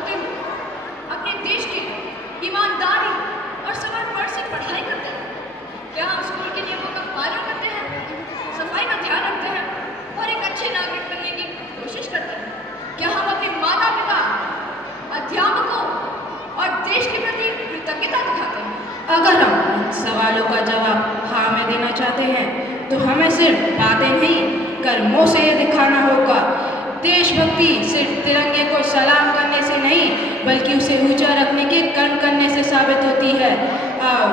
होते हुए अपने देश की ईमानदारी और समर्पण से पढ़ाई करते हैं? क्या हम स्कूल के नियमों का पालन करते हैं, सफाई का ध्यान रखते हैं और एक अच्छे नागरिक बनने की कोशिश करते हैं? क्या हम अपने माता पिता, अध्यापकों और देश के प्रति कृतज्ञता दिखाते हैं? अगर हम सवालों का जवाब हाँ में देना चाहते हैं तो हमें सिर्फ बातें नहीं कर्मों से ये दिखाना होगा। देशभक्ति सिर्फ तिरंगे को सलाम करने से नहीं बल्कि उसे ऊंचा रखने के कर्म करने से साबित होती है।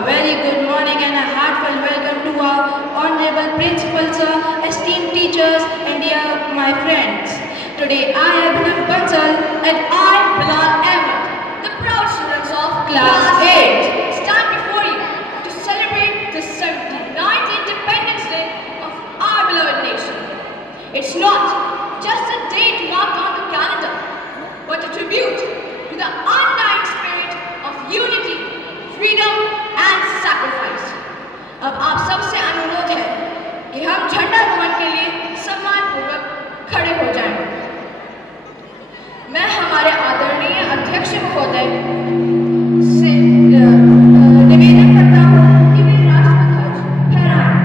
Very good morning and a heartfelt welcome to our honorable principal sir, esteemed teachers and dear my friends. Today I Abhinav Bansal and I Bilal Ahmed, The proud students of Class 8 stand before you to celebrate the 79th Independence Day of our beloved nation. It's not just a date marked on the calendar, but a tribute to the undying spirit of unity, freedom and sacrifice. अब आप सबसे अनुरोध है कि हम झंडारोहण के लिए सम्मानपूर्वक खड़े हो जाएं। मैं हमारे आदरणीय अध्यक्ष महोदय से निवेदन करता हूँ कि वे राष्ट्रध्वज फहराएं।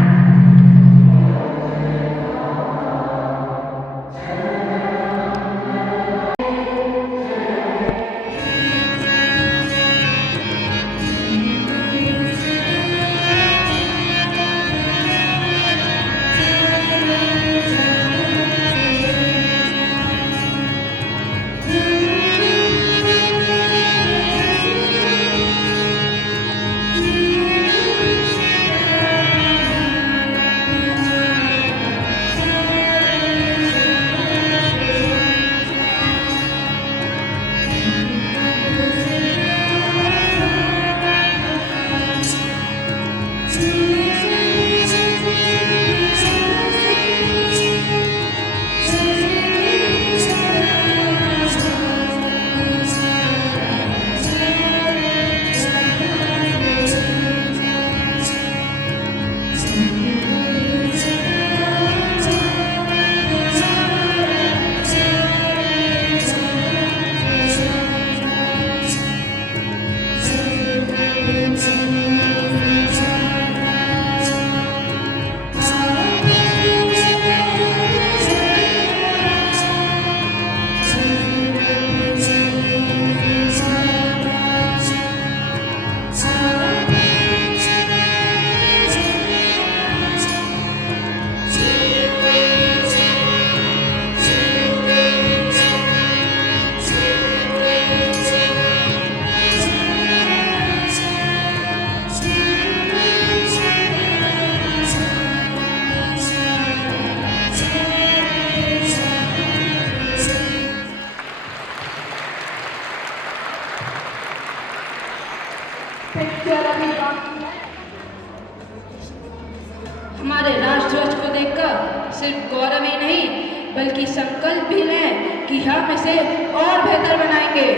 हमारे राष्ट्रध्वज को देखकर सिर्फ गौरव ही नहीं बल्कि संकल्प भी लें कि हम इसे और बेहतर बनाएंगे।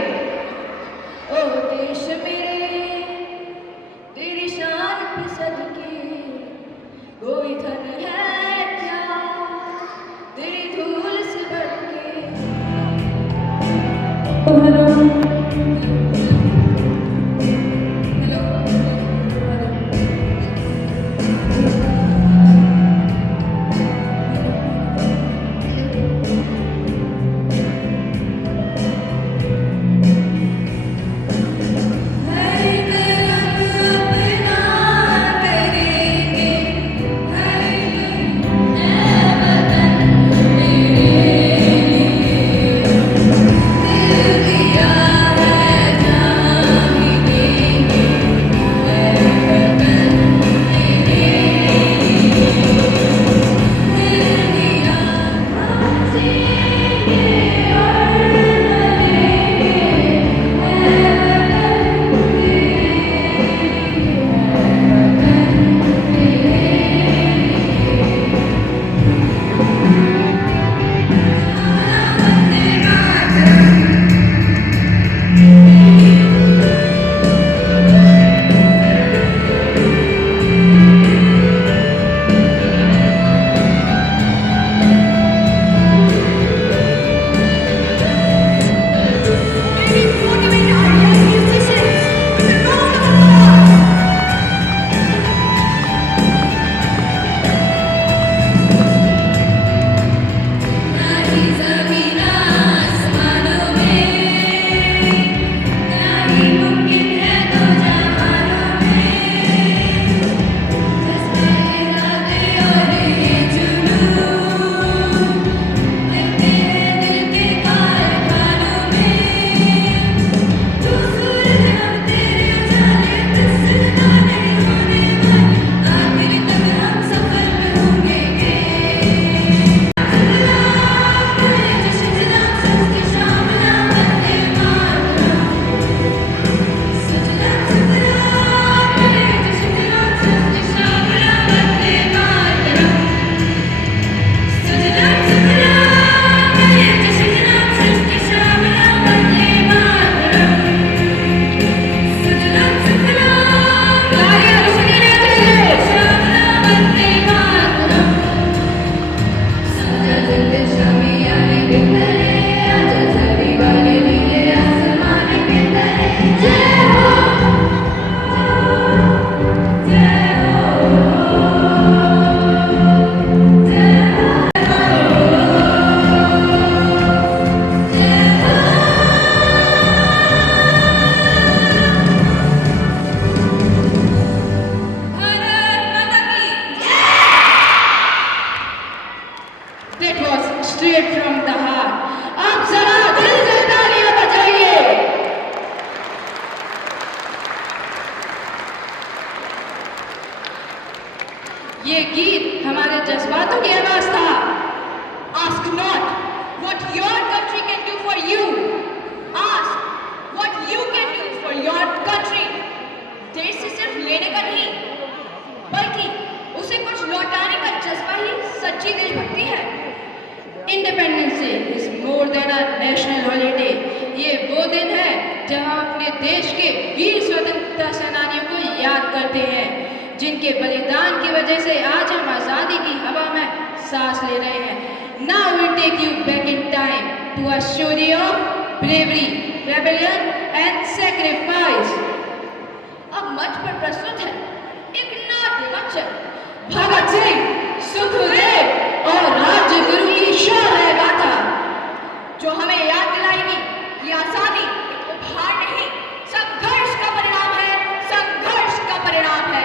ओ देश मेरे तेरी शान पे सदके कोई धन है क्या तेरी धूल से बढ़ के। दिया है करते हैं, जिनके बलिदान की वजह से आज हम आज़ादी की हवा में सांस ले रहे हैं। Now we take you back in time to a story of bravery, rebellion and sacrifice. अब मंच पर प्रस्तुत है एक नाट्य मंचन भगत सिंह, सुखदेव और राजगुरु की शौर्य गाथा, जो हमें याद दिलाएगी कि आजादी एक उपहार नहीं, संघर्ष का परिणाम है, संघर्ष का परिणाम है।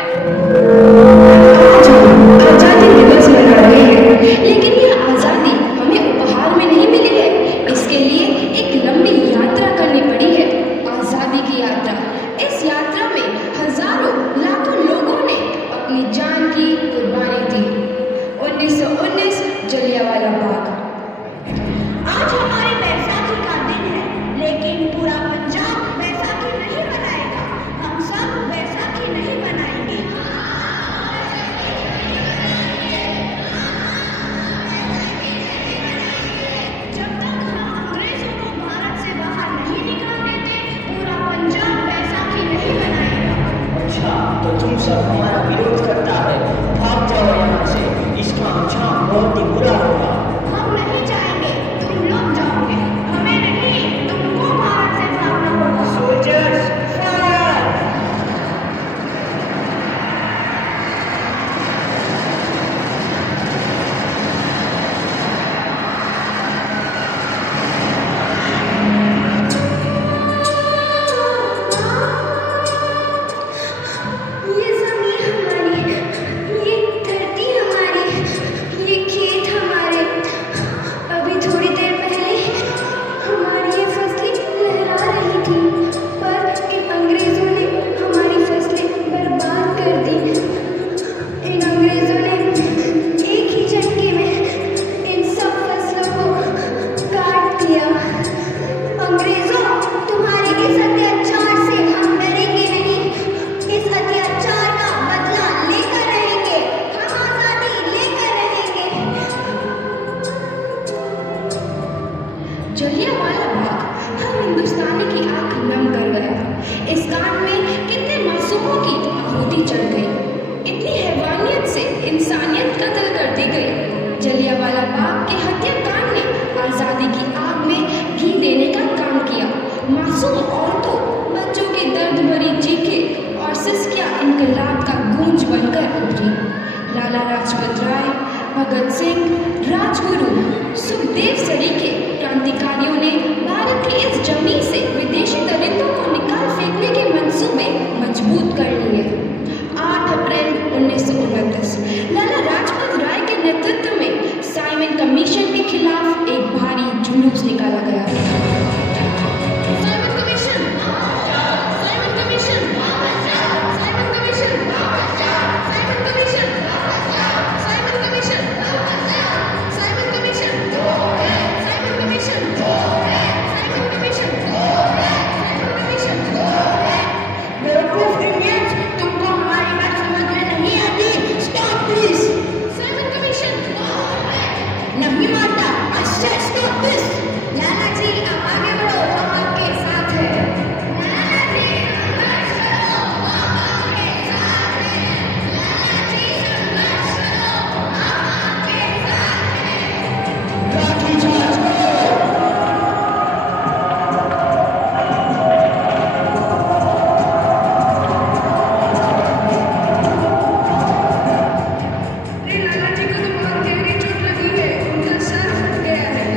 आजादी दिवस मना रहे हैं, लेकिन यह आजादी हमें उपहार में नहीं मिली है। इसके लिए एक लंबी यात्रा करनी पड़ी है, आजादी की यात्रा। इस यात्रा में हजारों लाखों लोगों ने अपनी जान की कुर्बानी दी। 1919 जलियांवाला बाग। आज हमारी बैसाखी का दिन है, लेकिन पूरा पंजाब बैसाखी नहीं मनाएगा। हम सब बैसाखी नहीं मनाएंगे। जब तक हम अंग्रेजों को भारत से बाहर नहीं निकाल देते, पूरा पंजाब बैसाखी नहीं मनाएगा। अच्छा, तो तुम सब हमारा विरोध करता है, भाग जाओ यहाँ से। इसका अंजाम बहुत ही बुरा होगा। हम नहीं जाएंगे, तुम लोग जाओगे। हमें नहीं, तुमको भारत से भागना होगा। Soldiers fire! ये ज़मीन हमारी, ये धरती हमारी, ये खेत हमारे। अभी थोड़ी देर पहले हमारी ये फसलें लहरा रही थी, पर इन अंग्रेज़ों ने हमारी फसलें बर्बाद कर दी। इन अंग्रेज़ों ने एक ही झटके में इन सब फसलों को काट दिया। अंग्रेज़ों, तुम्हारे इस अत्याचार से हम डरेंगे नहीं। इस अत्याचार का बदला लेकर रहेंगे। हम आजादी लेकर रहेंगे। जलियांवाला बाग हर हिंदुस्तानी की आंख नम कर गया। इस कांड में कितने मासूमों की आहुति चढ़ गई, इतनी हैवानियत से इंसानियत कत्ल कर दी गई। जलियांवाला बाग के हत्याकांड ने आजादी की आग में घी देने का काम किया। मासूम औरतों, बच्चों की दर्द भरी चीखें और सिसकियां इनकलाब का गूंज बनकर उभरी। लाला लाजपत राय, भगत सिंह, राजगुरु, सुखदेव सरीखे क्रांतिकारियों ने भारत की इस जमीन से विदेशी दलितों को निकाल फेंकने के मंसूबे मजबूत कर लिए। 8 अप्रैल 1929 लाला लाजपत राय के नेतृत्व में साइमन कमीशन के खिलाफ एक भारी जुलूस निकाला गया। Simon commission, Simon commission, Simon commission, Simon commission, Simon commission, Simon commission, Simon commission, Simon commission, Simon commission. बेवकूफ इंडियंस, तुमको हमारी बात समझ में नहीं आती। Stop this. साइमन कमीशन नहीं मानता। I said stop this. लाला जी, आप आगे बढ़ो, हम आपके साथ हैं। लाला जी, संघर्ष करो, हम आपके साथ हैं। लाला जी, संघर्ष करो, हम आपके साथ हैं। लाठीचार्ज करो! लाला जी को तो बहुत गहरी चोट लगी है, उनका सर फट गया है।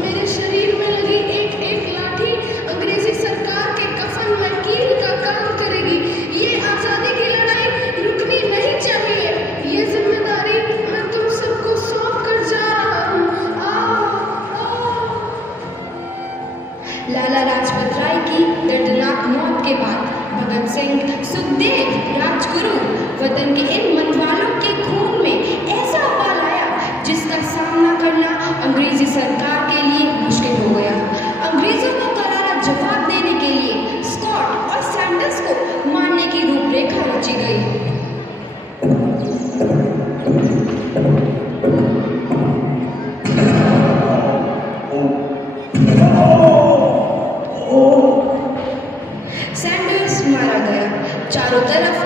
मेरे शरीर में लगी एक एक लाठी अंग्रेजी सरकार के कफन में कील का काम करेगी। ये आजादी की लड़ाई रुकनी नहीं चाहिए। ये जिम्मेदारी मैं तुम सबको सौंप कर जा रहा हूँ। लाला लाजपत राय की दर्दनाक मौत के बाद भगत सिंह, सुखदेव, राजगुरु वतन के इन मनवालों के खून में ऐसा उबाल आया जिसका सामना करना अंग्रेजी सरकार के लिए मुश्किल हो गया। अंग्रेजों को करारा जवाब देने के लिए स्कॉट और सैंडर्स को मारने की रूपरेखा रची गई। सैंडर्स मारा गया। चारों तरफ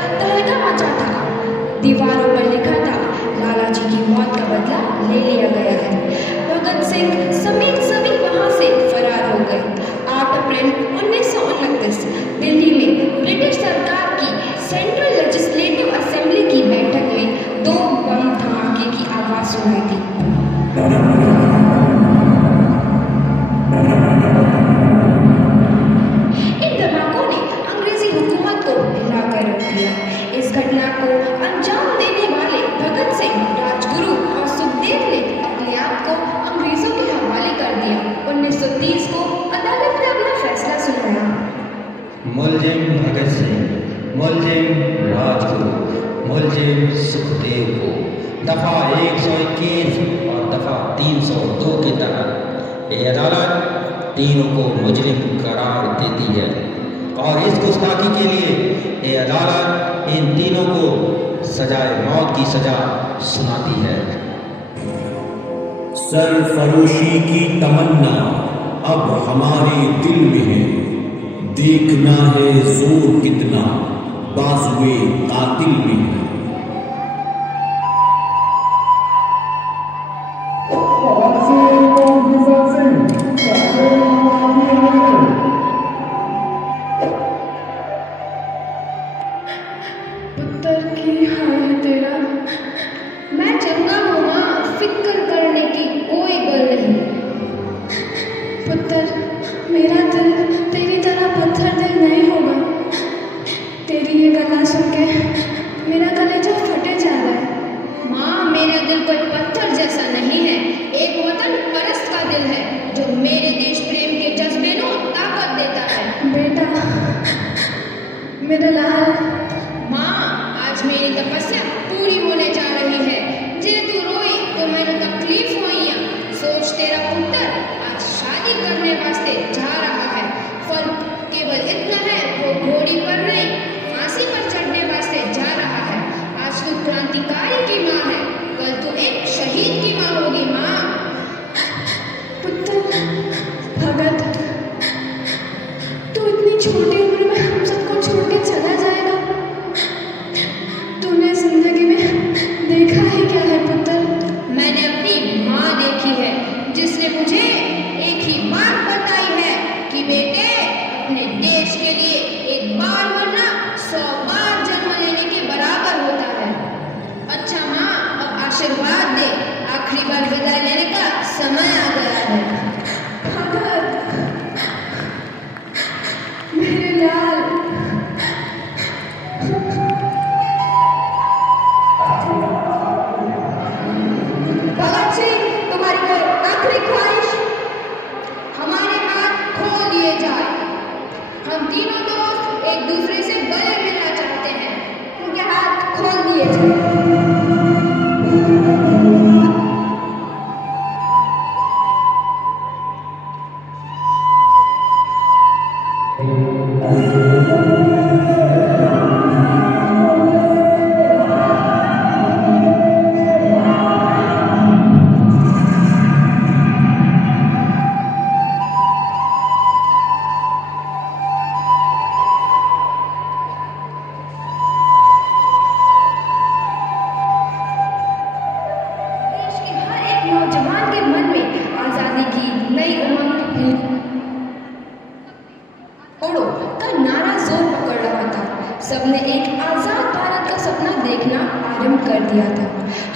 मुलजिम भगत सिंह, मुलजिम राजगुरु, मुलजिम सुखदेव को दफ़ा 121 और दफ़ा 302 के तहत ये अदालत तीनों को मुजरिम करार देती है और इस गुस्ताखी के लिए ये अदालत इन तीनों को सजाए मौत की सजा सुनाती है। सरफरोशी की तमन्ना अब हमारे दिल में है, देखना है जोर कितना बाजुए कातिल में है। पुत्र की हाल है तेरा। मैं चंगा हूँ माँ, फिक्र करने की कोई गल नहीं। पुत्र, मेरा दिल तेरी तरह पत्थर दिल नहीं होगा। तेरी ये गला सुन के मेरा कलेजा फटे जा रहा है। माँ, मेरा दिल कोई पत्थर जैसा नहीं है, एक वतन परस्त का दिल है जो मेरे देश प्रेम के जज्बे को ताकत देता है। बेटा, मेरा लाल। माँ, आज मेरी तपस्या पूरी होने जा रही है। जे तू रोई तो मैंने तकलीफ हुई है। सोच, तेरा पुत्र आज शादी करने वास्ते जा रहा है। फर्क केवल इतना है, वो घोड़ी पर नहीं फांसी पर चढ़ने वास्ते जा रहा है। आज तू क्रांतिकारी की माँ है, कल तू एक शहीद की माँ होगी। माँ। पुत्र भगत, तू इतनी छोटी उम्र में हम सबको छोड़ के चला जाएगा। तूने जिंदगी में देखा ही क्या है पुत्र? मैंने अपनी माँ देखी है, जिसने मुझे एक ही बात बताई है कि बेटे, अपने देश के लिए एक बार मरना 100 बार जन्म लेने के बराबर होता है। अच्छा माँ, अब आशीर्वाद दे, आखिरी बार विदाई लेने का समय आ गया है। भगत, मेरे लाल। भगत सिंह, तुम्हारी कोई आखिरी ख्वाहिश? हमारे हाथ खोल दिए जाए। हम तीनों दोस्त एक दूसरे से गले मिलना चाहते हैं, उनके हाथ खोल दिए जाए। देश के हर एक नौजवान के मन में आजादी की नई उमंग है। छोड़ो का नारा जोर पकड़ रहा था। सबने एक आजाद भारत का सपना देखना आरंभ कर दिया था।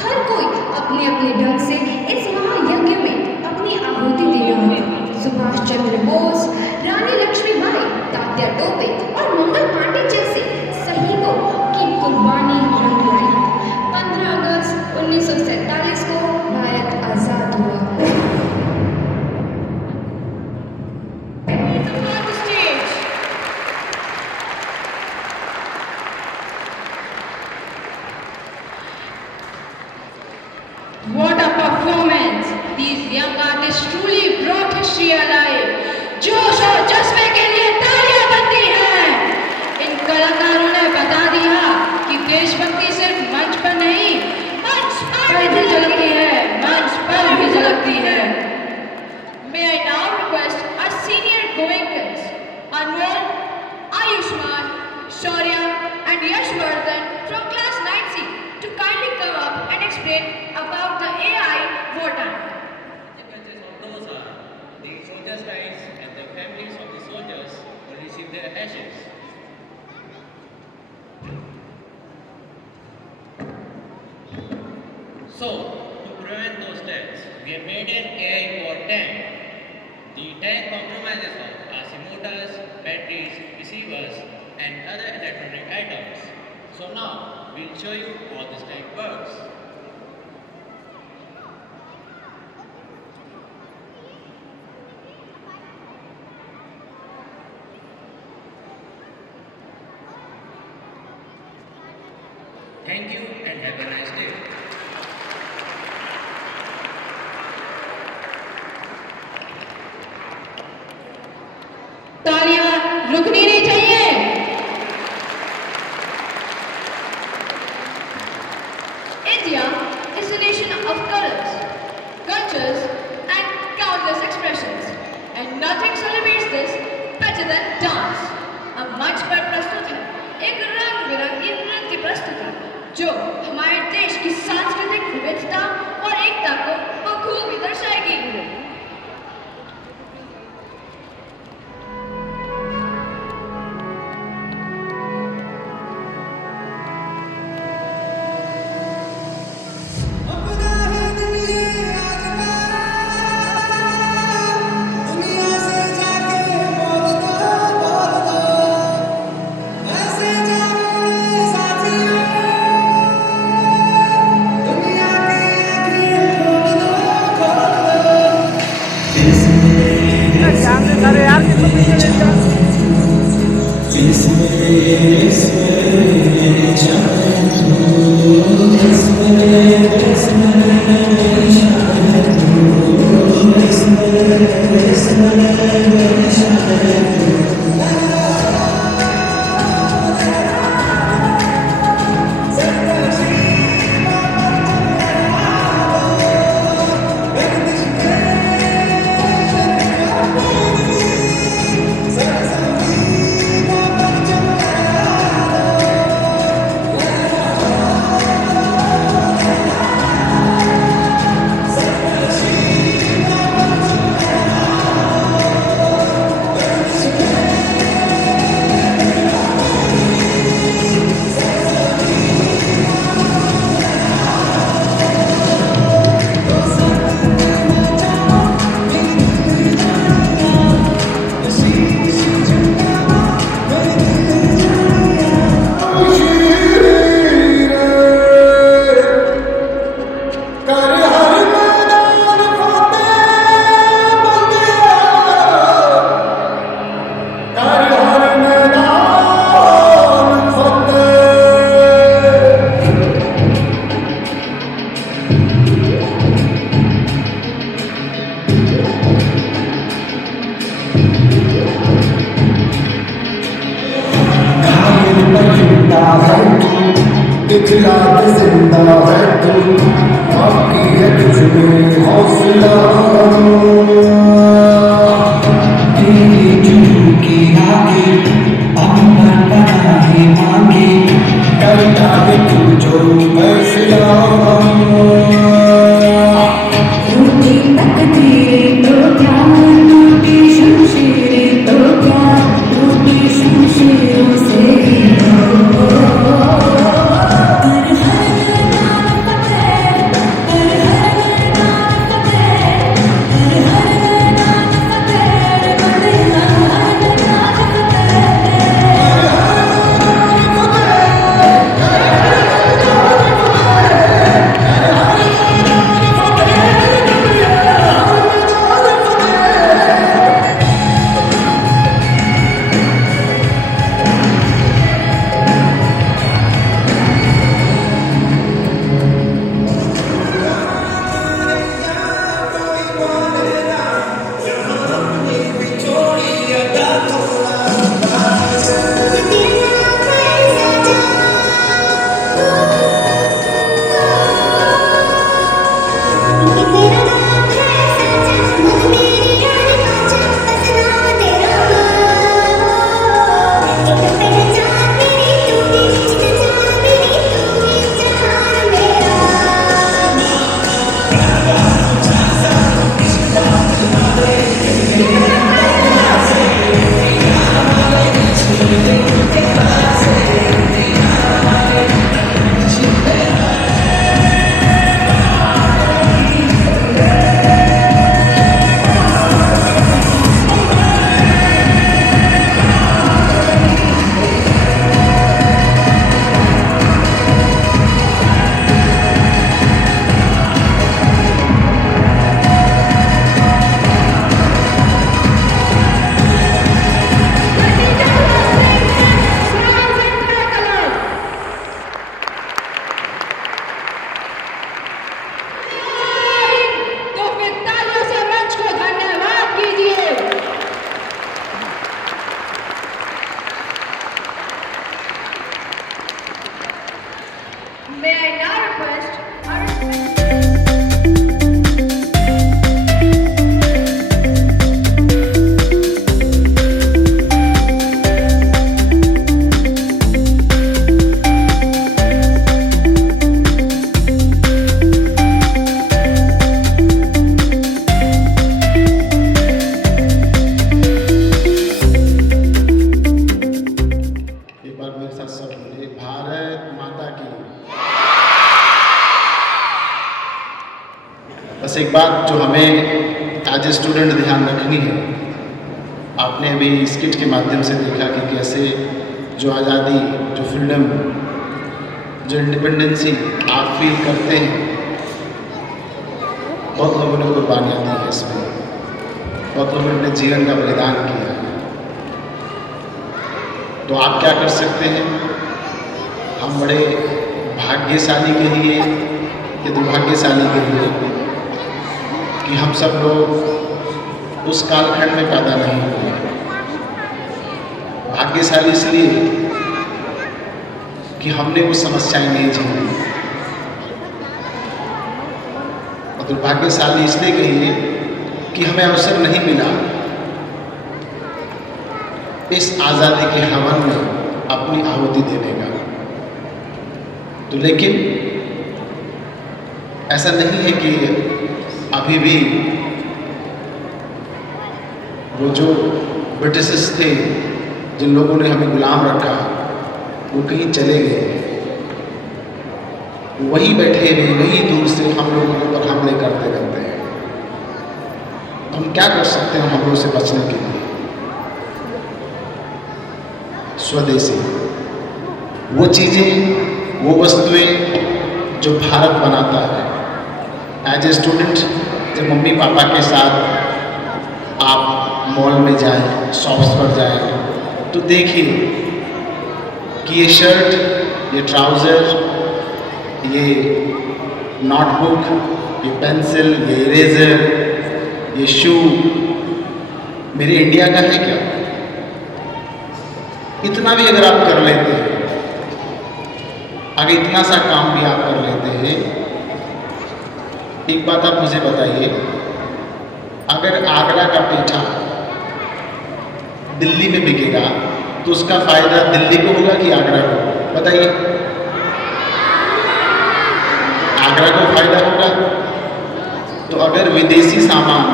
हर कोई अपने अपने ढंग से इस महायज्ञ में अपनी आहुति दे रहा था। सुभाष चंद्र बोस, रानी लक्ष्मीबाई, तात्या टोपे और मंगल पांडे जैसे शहीदों की कुर्बानी रंग लाई। 15 अगस्त 1947 को भारत आजाद हुआ। On the stage. What a performance! These young artists truly brought history alive. जोश और जज्बे के लिए तालियां बनती हैं। इन कलाकारों ने बता दिया कि देशभक्ति सिर्फ मंच पर नहीं, Once पर भी झलकती है, मंच पर भी झलकती है। May I now request our senior Goenkans, Anmol, Ayushman, Shaurya and Yashvardhan from class 9C to kindly come up and explain about the AI wartime. Consequences of those are the soldiers' rights and the families of the soldiers will receive their ashes. So, to prevent those deaths, we have made an AI war tank. The tank compromises of motors, batteries, receivers, and other electronic items. So now, we'll show you how this tank works. Thank you and have a nice day. तालियां रुकनी नहीं चाहिए। India is a nation of colors, cultures, and countless expressions, and nothing celebrates this better than dance. अब मंच पर प्रस्तुत है एक रंग बिरंगी नृत्य प्रस्तुति जो हमारे देश की सांस्कृतिक विविधता और एकता को बखूबी दर्शाएगी। हर बात जो हमें एज ए स्टूडेंट ध्यान रखनी है, आपने अभी स्किट के माध्यम से देखा कि कैसे जो आज़ादी, जो फ्रीडम, जो इंडिपेंडेंसी आप फील करते हैं, बहुत लोगों ने कुर्बानियाँ दी है इसमें, बहुत लोगों ने अपने जीवन का बलिदान किया। तो आप क्या कर सकते हैं? हम बड़े भाग्यशाली के लिए या दुर्भाग्यशाली के लिए कि हम सब लोग उस कालखंड में पैदा नहीं हुए। भाग्यशाली इसलिए कि हमने वो समस्याएं नहीं झेली, और दुर्भाग्यशाली इसलिए कहिए कि हमें अवसर नहीं मिला इस आज़ादी के हवन में अपनी आहुति देने का। तो लेकिन ऐसा नहीं है कि अभी भी वो जो ब्रिटिशर्स थे, जिन लोगों ने हमें गुलाम रखा, वो कहीं चले गए, वही बैठे हुए, वही दूर से हम लोगों के ऊपर हमले करते रहते हैं। हम क्या कर सकते हैं हमलों से बचने के लिए? स्वदेशी, वो चीज़ें, वो वस्तुएं जो भारत बनाता है। एज ए स्टूडेंट जब मम्मी पापा के साथ आप मॉल में जाएं, शॉप्स पर जाएं, तो देखिए कि ये शर्ट, ये ट्राउज़र, ये नोटबुक, ये पेंसिल, ये इरेज़र, ये शू मेरे इंडिया का है क्या? इतना भी अगर आप कर लेते हैं, अगर इतना सा काम भी आप कर लेते हैं, एक बात आप मुझे बताइए, अगर आगरा का पेठा दिल्ली में बिकेगा तो उसका फायदा दिल्ली को होगा कि आगरा को? बताइए। आगरा को फायदा होगा। तो अगर विदेशी सामान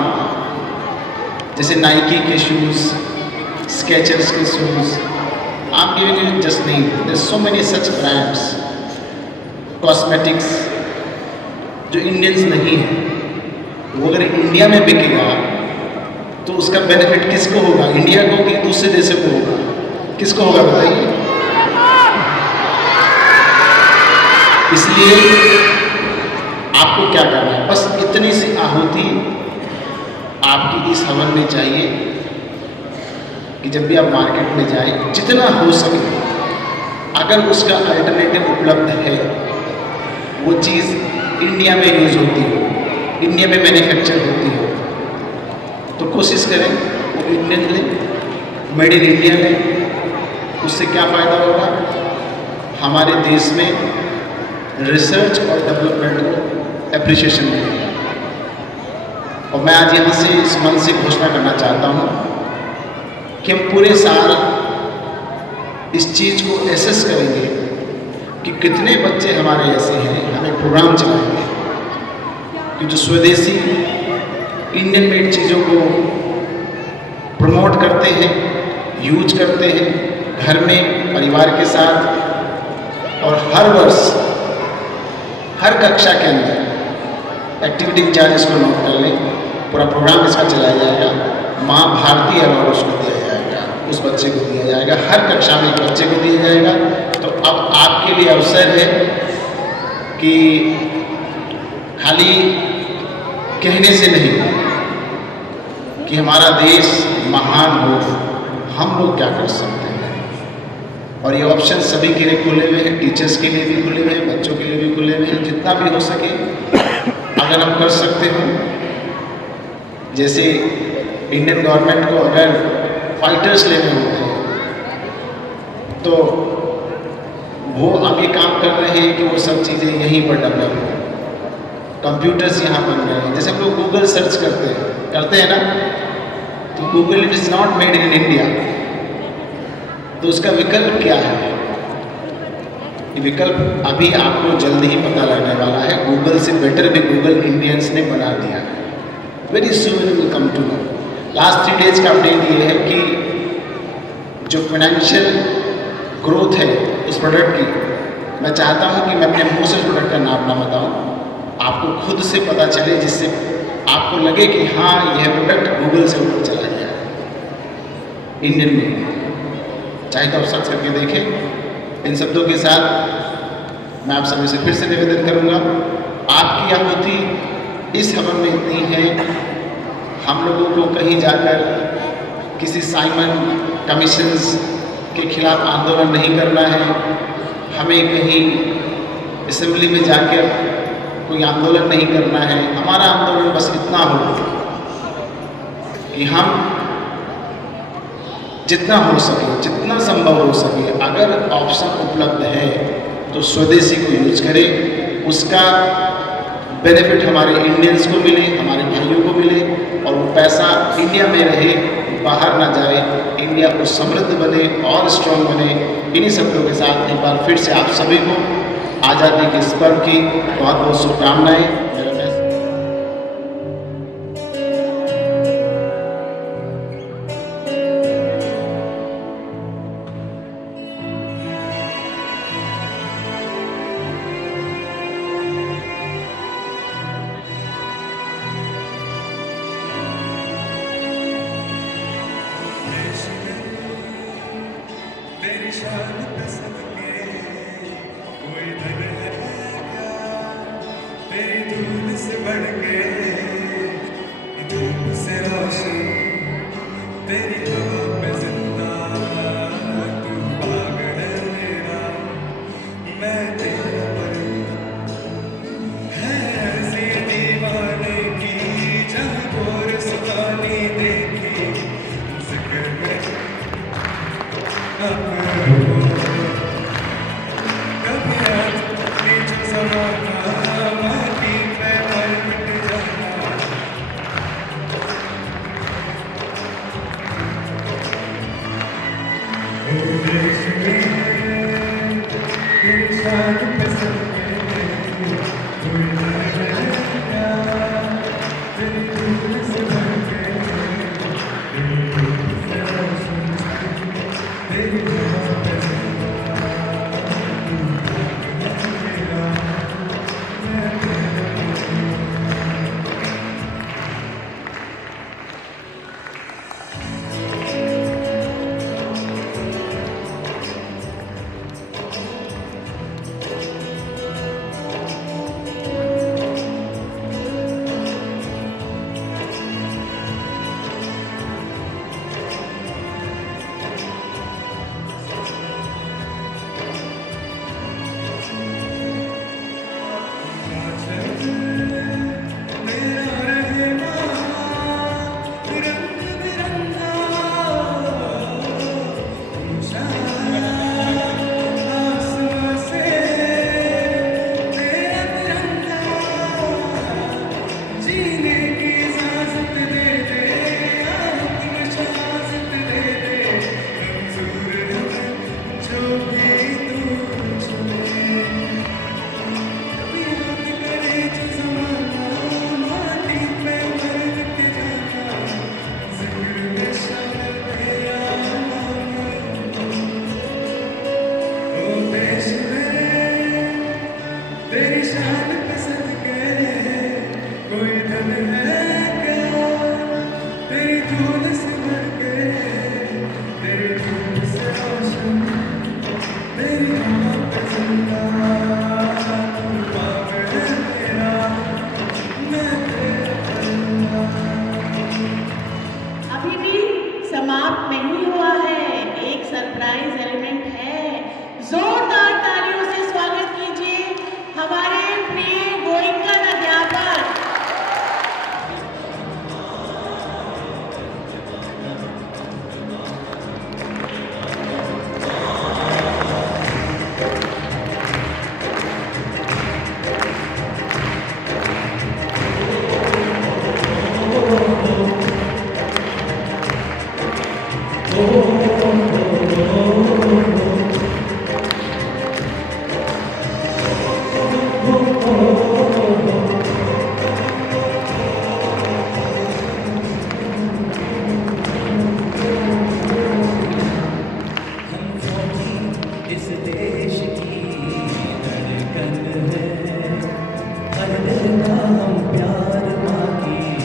जैसे नाइकी के शूज़, स्केचर्स के shoes, I'm giving you just name. There's so many such brands, cosmetics जो इंडियंस नहीं है, वो अगर इंडिया में बिकेगा तो उसका बेनिफिट किसको होगा? इंडिया को कि दूसरे देशों को होगा? किसको होगा बताइए? इसलिए आपको क्या करना है? बस इतनी सी आहुति आपकी इस हवन में चाहिए कि जब भी आप मार्केट में जाएं, जितना हो सके, अगर उसका अल्टरनेटिव उपलब्ध है, वो चीज़ इंडिया में यूज़ होती हो, इंडिया में मैन्युफैक्चर होती हो, तो कोशिश करें वो इंडियन लें, मेड इन इंडिया लें। उससे क्या फ़ायदा होगा? हमारे देश में रिसर्च और डेवलपमेंट को एप्रिशिएशन मिलेगा। और मैं आज यहाँ से इस मन से घोषणा करना चाहता हूँ कि हम पूरे साल इस चीज़ को एसेस करेंगे कि कितने बच्चे हमारे ऐसे हैं। हम एक प्रोग्राम चलाएंगे कि जो स्वदेशी इंडियन मेड चीज़ों को प्रमोट करते हैं, यूज करते हैं घर में परिवार के साथ, और हर वर्ष हर कक्षा के अंदर एक्टिविटी इंचार्ज इसको नोट कर लें, पूरा प्रोग्राम इसका चलाया जाएगा। माँ भारती अवार्ड उसको दिया जाएगा, उस बच्चे को दिया जाएगा, हर कक्षा में एक बच्चे को दिया जाएगा। तो अब आपके लिए अवसर है कि खाली कहने से नहीं कि हमारा देश महान हो, हम लोग क्या कर सकते हैं। और ये ऑप्शन सभी के लिए खुले हुए हैं, टीचर्स के लिए भी खुले हुए हैं, बच्चों के लिए भी खुले हुए हैं। जितना भी हो सके अगर हम कर सकते हो, जैसे इंडियन गवर्नमेंट को अगर फाइटर्स लेने होते हैं तो वो अब ये काम कर रहे हैं कि वो सब चीज़ें यहीं पर डेवलप हो, कंप्यूटर्स यहाँ बन रहे हैं। जैसे हम लोग गूगल सर्च करते हैं ना, तो Google it is not made in India, तो उसका विकल्प क्या है? ये विकल्प अभी आपको जल्दी ही पता लगने वाला है। गूगल से बेटर भी गूगल इंडियंस ने बना दिया है। Very soon will come to know. Last 3 days का अपडेट ये है कि जो फाइनेंशियल ग्रोथ है उस प्रोडक्ट की, मैं चाहता हूँ कि मैं अपने मुँह से प्रोडक्ट का नाम ना बताऊँ, आपको खुद से पता चले, जिससे आपको लगे कि हाँ यह प्रोडक्ट गूगल से ऊपर चला गया इंडियन में। चाहे तो आप सर्च करके देखें। इन शब्दों के साथ मैं आप सभी से फिर से निवेदन करूंगा, आपकी आहुति इस हवन में इतनी है, हम लोगों को कहीं जाकर किसी साइमन कमीशंस के खिलाफ आंदोलन नहीं करना है, हमें कहीं असेंबली में जाकर कोई आंदोलन नहीं करना है। हमारा आंदोलन बस इतना हो कि हम जितना हो सके, जितना संभव हो सके, अगर ऑप्शन उपलब्ध है तो स्वदेशी को यूज करें, उसका बेनिफिट हमारे इंडियंस को मिले, हमारे भाइयों को मिले, और वो पैसा इंडिया में रहे, बाहर ना जाए, इंडिया को समृद्ध बने और स्ट्रॉन्ग बने। इन्हीं शब्दों के साथ एक बार फिर से आप सभी को आज़ादी के इस पर्व की बहुत बहुत शुभकामनाएं। हम प्यार मांगी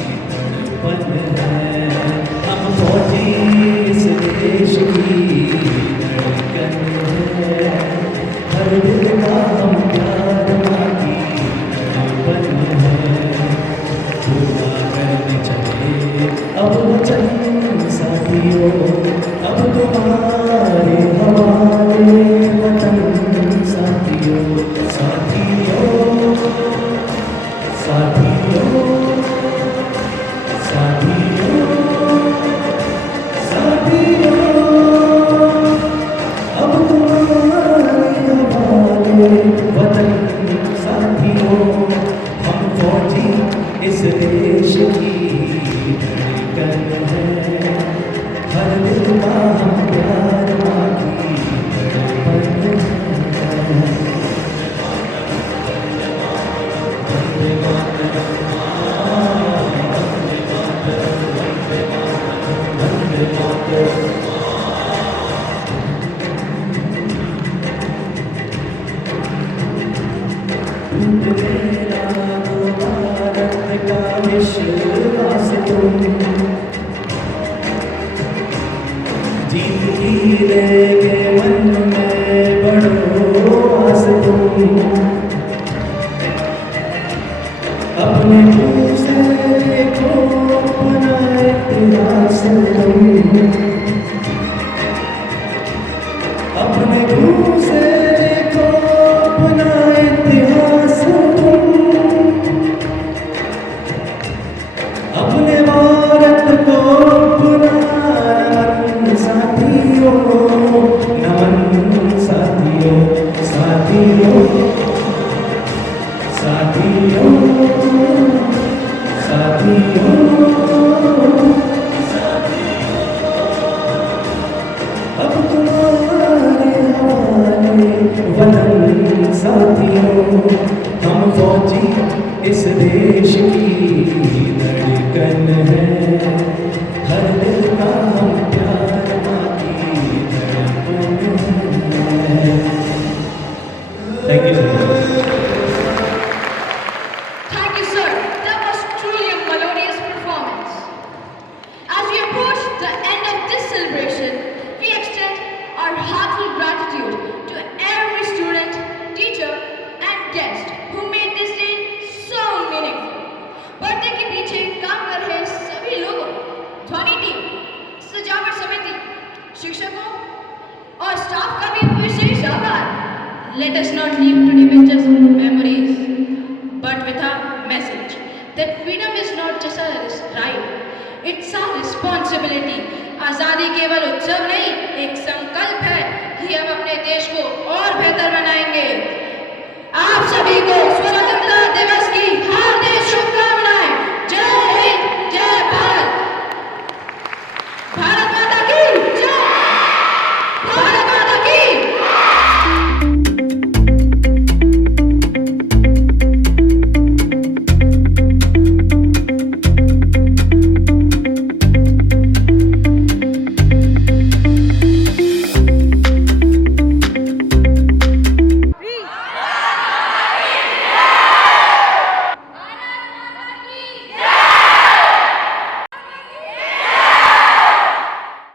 लेके मन में बड़ो आस तुम अपने मुंह से देखो अपना इतिहास तुम अपने मुंह से देखो अपना इतिहास तुम अपने भारत को अपना नमन साथियों नमन साथियों साथियों साथियों साथियों अब तुम्हारे हवाले वतन साथियों हम फौजी इस देश की धड़कन है हर दिल का हम प्यार की धड़कन है। Thank you so much. Thank you, sir. That was truly a melodious performance. As we approach the end of this celebration, we extend our heartfelt gratitude to every student, teacher, and guest who made this day so meaningful. Birthday के पीछे काम कर रहे सभी लोगों, ध्वनि team, सजावट समिति, शिक्षकों और स्टाफ का भी विशेष आभार। Let us not leave today with just memories, but with a message that freedom is not just a right, it's a responsibility. आजादी केवल उत्सव नहीं, एक संकल्प है